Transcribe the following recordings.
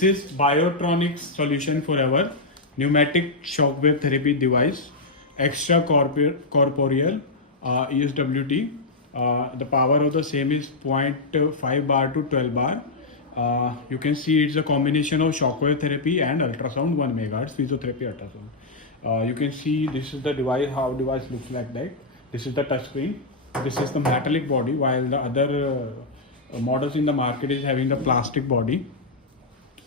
This is Biotronics Solution Forever Pneumatic Shockwave Therapy Device, extra corporeal ESWT. The power of the same is 0.5 bar to 12 bar. You can see it's a combination of shockwave therapy and ultrasound, 1 megahertz physiotherapy ultrasound. You can see this is the device, how device looks like that. This is the touch screen. This is the metallic body, while the other models in the market is having the plastic body.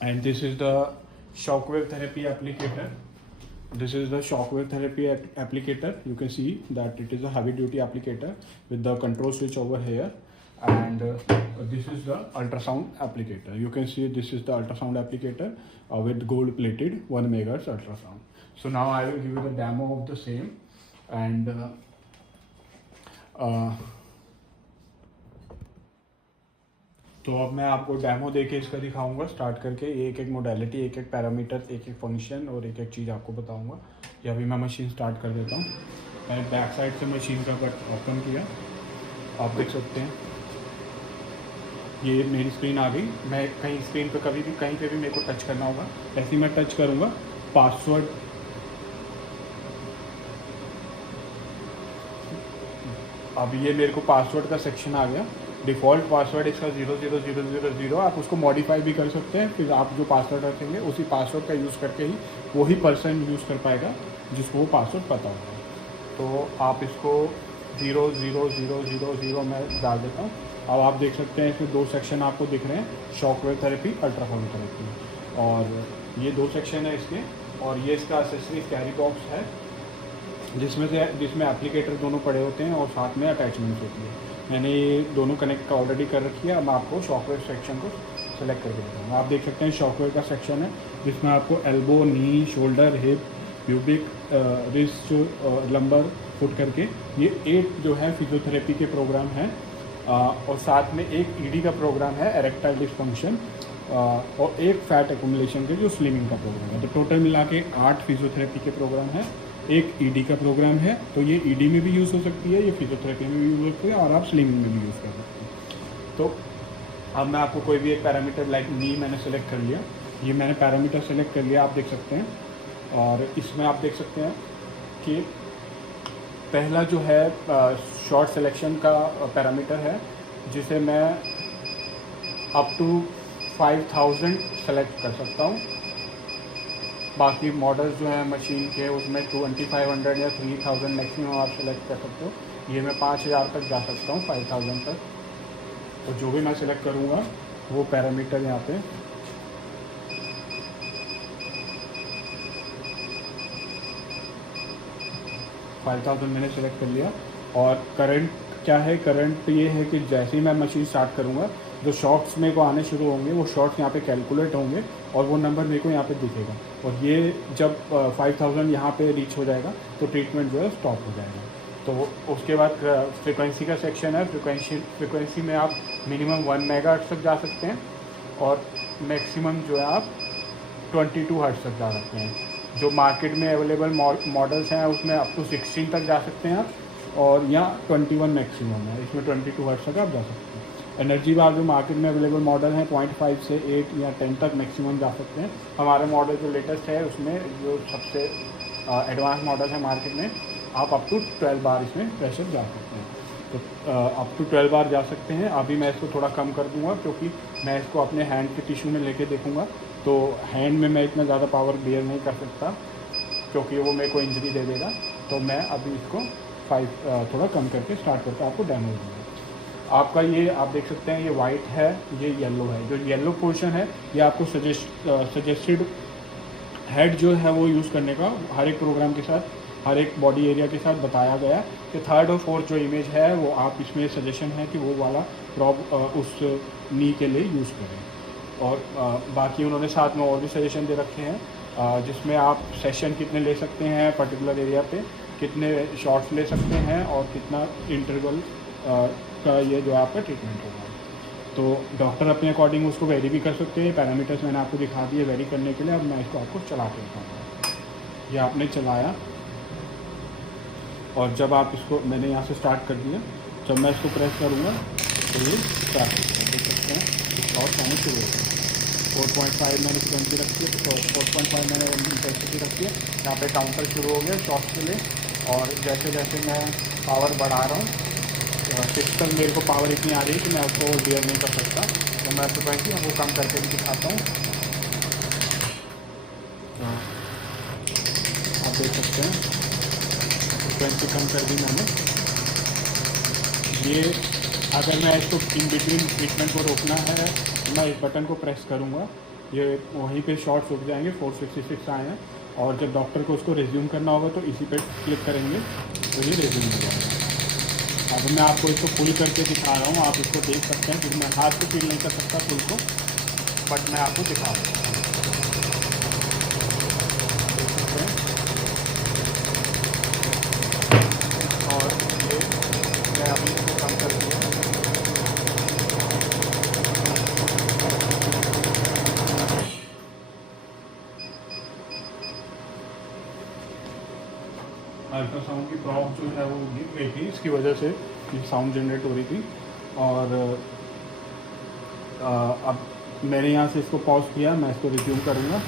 And this is the shockwave therapy applicator. This is the shockwave therapy applicator. You can see that it is a heavy duty applicator with the control switch over here. And this is the ultrasound applicator. You can see this is the ultrasound applicator with gold plated 1 megahertz ultrasound. So now I will give you the demo of the same. And तो अब मैं आपको demo देके इसका दिखाऊंगा start करके, एक एक मोडेलिटी, एक एक पैरामीटर, एक एक फंक्शन और एक एक चीज़ आपको बताऊंगा। या अभी मैं मशीन स्टार्ट कर देता हूँ। मैंने बैक साइड से मशीन का कट ओपन किया, आप देख सकते हैं ये मेरी स्क्रीन आ गई। मैं कहीं स्क्रीन पे कभी भी कहीं पे भी मेरे को टच करना होगा, ऐसे ही मैं टच करूँगा। पासवर्ड, अब ये मेरे को पासवर्ड का सेक्शन आ गया। डिफ़ॉल्ट पासवर्ड इसका 00000। आप उसको मॉडिफाई भी कर सकते हैं। फिर आप जो पासवर्ड रखेंगे उसी पासवर्ड का यूज़ करके ही वही पर्सन यूज़ कर पाएगा जिसको वो पासवर्ड पता होगा। तो आप इसको 00000 में डाल देता हूँ। अब आप देख सकते हैं इसमें 2 सेक्शन आपको दिख रहे हैं, शॉकवेव थेरेपी, अल्ट्रासाउंड थेरेपी। और ये 2 सेक्शन है इसके। और ये इसका एक्सेसरीज कैरी बॉक्स है जिसमें एप्लीकेटर दोनों पड़े होते हैं और साथ में अटैचमेंट होती है। मैंने ये दोनों कनेक्ट ऑलरेडी कर रखी है। अब मैं आपको शॉकवेव सेक्शन को सेलेक्ट करके बताऊँगा। आप देख सकते हैं शॉकवेव का सेक्शन है जिसमें आपको elbow, knee, shoulder, hip, pubic, wrist, lumbar, foot करके ये 8 जो है फिजियोथेरेपी के प्रोग्राम हैं। और साथ में एक ईडी का प्रोग्राम है, एरेक्टाइल डिस्फंक्शन, और एक फैट एक्यूमुलेशन के जो स्लिमिंग का प्रोग्राम है। तो टोटल मिला के 8 फिजियोथेरेपी के प्रोग्राम है, एक ईडी का प्रोग्राम है। तो ये ईडी में भी यूज़ हो सकती है, ये फिजियोथेरेपी में भी यूज़ हो सकती है, और आप स्लिमिंग में भी यूज़ कर सकते हैं। तो अब मैं आपको कोई भी एक पैरामीटर, लाइक नी मैंने सेलेक्ट कर लिया, ये मैंने पैरामीटर सेलेक्ट कर लिया, आप देख सकते हैं। और इसमें आप देख सकते हैं कि पहला जो है शॉर्ट सिलेक्शन का पैरामीटर है, जिसे मैं अप टू 5000 सेलेक्ट कर सकता हूँ। बाकी मॉडल्स जो है मशीन के उसमें 2500 या 3000 मैक्सिमम आप सेलेक्ट कर सकते हो। ये मैं 5000 तक जा सकता हूँ, 5000 तक। तो जो भी मैं सेलेक्ट करूँगा वो पैरामीटर यहाँ पे मैंने सेलेक्ट कर लिया। और करंट क्या है, करंट ये है कि जैसे ही मैं मशीन स्टार्ट करूँगा जो शॉट्स मेरे को आने शुरू होंगे वो शॉट्स यहाँ पे कैलकुलेट होंगे और वो नंबर मेरे को यहाँ पे दिखेगा। और ये जब 5000 यहाँ पे रीच हो जाएगा तो ट्रीटमेंट जो है स्टॉप हो जाएगा। तो उसके बाद फ्रिक्वेंसी का सेक्शन है। फ्रिक्वेंसी में आप मिनिमम 1 मेगाहर्ट्ज़ तक जा सकते हैं और मैक्सिमम जो है आप 22 हर्ट्ज़ तक जा सकते हैं। जो मार्केट में अवेलेबल मॉडल्स हैं उसमें अप टू 16 तक जा सकते हैं आप, और यहाँ 21 मैक्सिमम है, इसमें 22 हर्ट्ज़ तक आप जा सकते हैं। एनर्जी बार जो मार्केट में अवेलेबल मॉडल हैं 0.5 से 8 या 10 तक मैक्सिमम जा सकते हैं। हमारा मॉडल जो लेटेस्ट है उसमें जो सबसे एडवांस मॉडल है मार्केट में, आप अप टू 12 बार इसमें प्रेशर जा सकते हैं। तो अप टू 12 बार जा सकते हैं। अभी मैं इसको थोड़ा कम कर दूंगा क्योंकि मैं इसको अपने हैंड के टिश्यू में लेके देखूंगा। तो हैंड में मैं इतना ज़्यादा पावर बेयर नहीं कर सकता क्योंकि वो मेरे को इंजरी दे देगा। तो मैं अभी इसको 5 थोड़ा कम करके स्टार्ट करके आपको डेमो दूँगा। आपका ये आप देख सकते हैं, ये वाइट है, ये येलो है। जो येलो पोर्शन है ये आपको सजेस्टेड हेड जो है वो यूज़ करने का हर एक प्रोग्राम के साथ, हर एक बॉडी एरिया के साथ बताया गया कि 3rd और 4th जो इमेज है वो आप इसमें सजेशन है कि वो वाला उस नी के लिए यूज़ करें। और बाकी उन्होंने साथ में और भी सजेशन दे रखे हैं जिसमें आप सेशन कितने ले सकते हैं, पर्टिकुलर एरिया पे कितने शॉट्स ले सकते हैं और कितना इंटरवल का ये जो आपका ट्रीटमेंट होगा। तो डॉक्टर अपने अकॉर्डिंग उसको वेरी भी कर सकते हैं। पैरामीटर्स मैंने आपको दिखा दिए वेरी करने के लिए। अब मैं इसको आपको चला के दिखाऊंगा। ये आपने चलाया और जब आप इसको, मैंने यहाँ से स्टार्ट कर दिया, जब मैं इसको प्रेस करूँगा तो ये स्टार्ट हो जाएगा। देख सकते हैं शॉट्स आने शुरू हो गए। 4.5 मैंने फ्रिक्वेंसी रखी है, तो 4.5 मैंने इंटेंसिटी रखी है। यहाँ पे काउंटर शुरू हो गया शॉर्ट्स के लिए, और जैसे जैसे मैं पावर बढ़ा रहा हूँ, सिक्स तक मेरे को पावर इतनी आ रही है कि मैं उसको डियर नहीं कर सकता, तो मैं फ्रिक्वेंसी वो कम करके भी दिखाता हूँ। आप देख सकते हैं फ्रिक्वेंसी कम कर दी मैंने। ये अगर मैं इसको इन बिटवीन ट्रीटमेंट को रोकना है, मैं इस बटन को प्रेस करूँगा, ये वहीं पे शॉर्ट्स रुक जाएंगे, 466 आए हैं, और जब डॉक्टर को उसको रिज्यूम करना होगा तो इसी पे क्लिक करेंगे तो ये रिज्यूम हो जाएगा। अब मैं आपको इसको फुल करके दिखा रहा हूँ, आप इसको देख सकते हैं, क्योंकि मैं हाथ से फील नहीं कर सकता फुल को, बट मैं आपको दिखा रहा हूँ। और ये मैं अभी इसको कम कर दिया। अल्ट्रासाउंड की प्रॉब जो है वो गिर गई थी, इसकी वजह से साउंड जनरेट हो रही थी। और अब मैंने यहाँ से इसको पॉज किया, मैं इसको रिज्यूम करूँगा।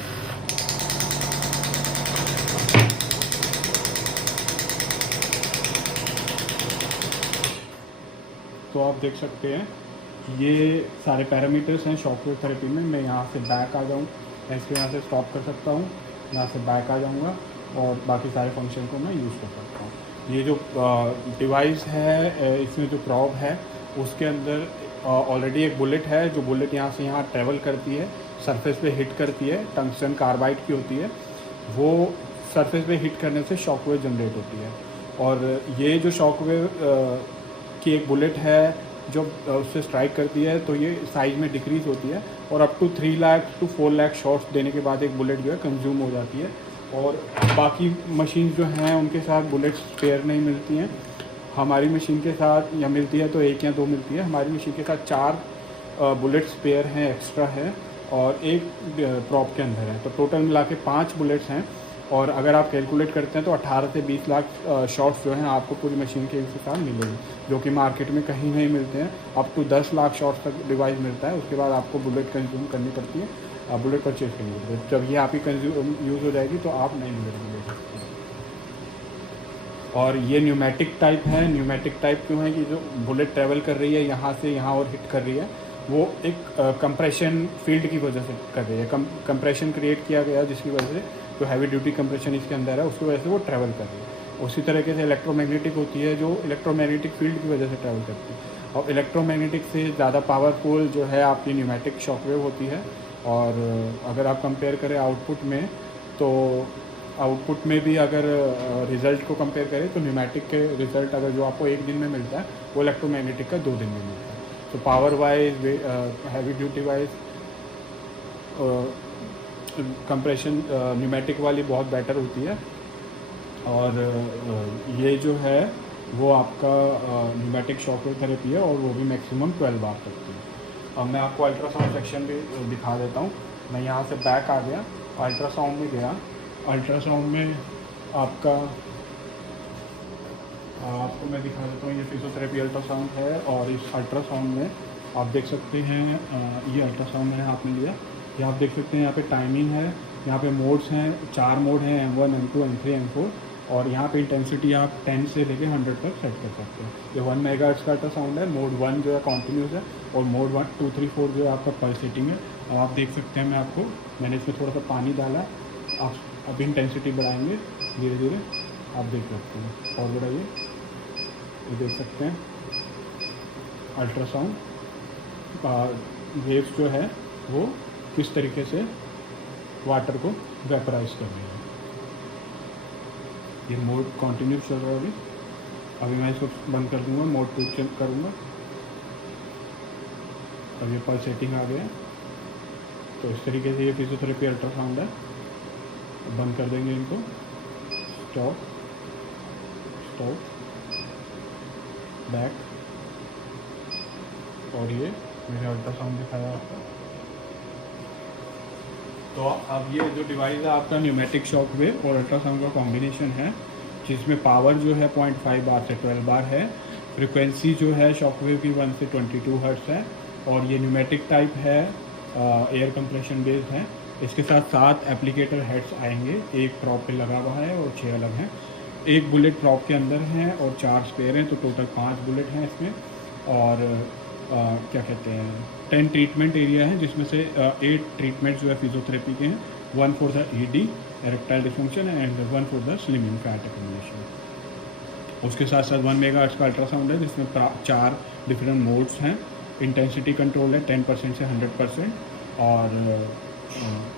तो आप देख सकते हैं ये सारे पैरामीटर्स हैं शॉकवेव थेरेपी में। मैं यहाँ से बैक आ जाऊँ, मैं इसको यहाँ से स्टॉप कर सकता हूँ, यहाँ से बैक आ जाऊँगा, और बाकी सारे फंक्शन को मैं यूज़ कर सकता हूँ। ये जो डिवाइस है, इसमें जो प्रॉब है उसके अंदर ऑलरेडी एक बुलेट है, जो बुलेट यहाँ से यहाँ ट्रेवल करती है, सरफेस पे हिट करती है, टंगस्टन कार्बाइड की होती है, वो सरफेस पे हिट करने से शॉकवेव जनरेट होती है। और ये जो शॉकवेव की एक बुलेट है जो उससे स्ट्राइक करती है, तो ये साइज़ में डिक्रीज़ होती है, और up to 3 lakh to 4 lakh shots देने के बाद एक बुलेट जो है कंज्यूम हो जाती है। और बाकी मशीन जो हैं उनके साथ बुलेट स्पेयर नहीं मिलती हैं। हमारी मशीन के साथ या मिलती है तो 1 या 2 मिलती है, हमारी मशीन के साथ 4 बुलेट स्पेयर हैं, एक्स्ट्रा है, और एक प्रॉप के अंदर है, तो टोटल मिला के 5 बुलेट्स हैं। और अगर आप कैलकुलेट करते हैं तो 18 से 20 लाख शॉट्स जो हैं आपको पूरी मशीन के साथ मिलेंगे, जो कि मार्केट में कहीं नहीं मिलते हैं। अप टू 10 लाख शॉट्स तक डिवाइस मिलता है, उसके बाद आपको बुलेट कंज्यूम करनी पड़ती है, बुलेट परचेज करनी पड़ती है। जब ये आपकी कंज्यूम यूज़ हो जाएगी तो आप नई बुलेट ले सकते हैं। और ये न्यूमेटिक टाइप है। न्यूमेटिक टाइप क्यों है कि जो बुलेट ट्रैवल कर रही है यहाँ से यहाँ और हिट कर रही है, वो एक कंप्रेशन फील्ड की वजह से कर रही है। कंप्रेशन क्रिएट किया गया जिसकी वजह से जो हैवी ड्यूटी कंप्रेशन इसके अंदर है उसकी वजह से वो ट्रैवल कर रही है। उसी तरीके से इलेक्ट्रोमैग्नेटिक होती है, जो इलेक्ट्रोमैग्नेटिक फील्ड की वजह से ट्रैवल करती है। और इलेक्ट्रोमैग्नेटिक से ज़्यादा पावरफुल जो है आपकी न्यूमेटिक शॉकवेव होती है। और अगर आप कंपेयर करें आउटपुट में, तो आउटपुट में भी अगर रिज़ल्ट को कंपेयर करें तो न्यूमेटिक के रिज़ल्ट अगर जो आपको 1 दिन में मिलता है वो इलेक्ट्रोमैग्नेटिक का 2 दिन में मिलता है। तो power wise, heavy duty wise compression pneumatic वाली बहुत बेटर होती है। और ये जो है वो आपका न्यूमेटिक शॉकवेव थेरेपी है, और वो भी मैक्सिमम 12 बार करती है। अब मैं आपको अल्ट्रासाउंड सेक्शन भी दिखा देता हूँ। मैं यहाँ से बैक आ गया, अल्ट्रासाउंड में गया। अल्ट्रासाउंड में आपको मैं दिखा देता हूँ, ये फिजियोथेरेपी अल्ट्रासाउंड है। और इस अल्ट्रासाउंड में आप देख सकते हैं, ये अल्ट्रासाउंड मैंने हाथ में लिया, ये आप देख सकते हैं यहाँ पे टाइमिंग है, यहाँ पे मोड्स हैं, 4 मोड हैं, M1, M2, M3, M4। और यहाँ पे इंटेंसिटी आप 10 से लेके 100 तक सेट कर सकते हैं। ये 1 मेगाहर्ट्ज़ का अल्ट्रासाउंड है। मोड 1 जो है कॉन्टिन्यूस है, और मोड 1, 2, 3, 4 जो है आपका पल्सेटिंग है। अब आप देख सकते हैं, मैंने इसमें थोड़ा सा पानी डाला। आप अब इंटेंसिटी बढ़ाएंगे धीरे धीरे, आप देख सकते हैं, और बढ़ाइए, ये देख सकते हैं अल्ट्रासाउंड वेव्स जो है वो किस तरीके से वाटर को वेपराइज कर रही है। ये मोड कंटिन्यू चल रहा है अभी मैं इसको बंद कर दूंगा, मोड 2 चेंज करूँगा। अब ये पल्सेटिंग आ गया। तो इस तरीके से ये फिजियोथेरेपी अल्ट्रासाउंड है। बंद कर देंगे इनको, स्टॉप, स्टॉप, बैक, और ये मेरे अल्ट्रासाउंड दिखाया आपका। तो अब ये जो डिवाइस है आपका न्यूमेटिक शॉकवेव और अल्ट्रासाउंड का कॉम्बिनेशन है, जिसमें पावर जो है 0.5 बार से 12 बार है। फ्रिक्वेंसी जो है शॉकवेव की 1 से 22 हर्ट्ज़ है। और ये न्यूमेटिक टाइप है, एयर कंप्रेशन बेस्ड है। इसके साथ 7 एप्लीकेटर हेड्स आएंगे, एक प्रॉप पे लगा हुआ है और 6 अलग हैं। एक बुलेट प्रॉप के अंदर है और 4 स्पेयर हैं, तो टोटल 5 बुलेट हैं इसमें। और क्या कहते हैं 10 ट्रीटमेंट एरिया है, जिसमें से 8 ट्रीटमेंट जो है फिजियोथेरेपी के हैं, 1 for the ED erectile dysfunction and 1 for the slimming fat accumulation. उसके साथ साथ 1 मेगाहर्ट्ज का अल्ट्रासाउंड है, जिसमें 4 डिफरेंट मोड्स हैं। इंटेंसिटी कंट्रोल है 10% से 100%। और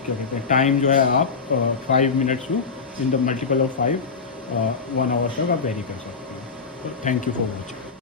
क्या कहते हैं टाइम जो है आप 5 minutes to in the multiple of 5 1 hour तक आप वेरी कर सकते हैं। Thank you for watching.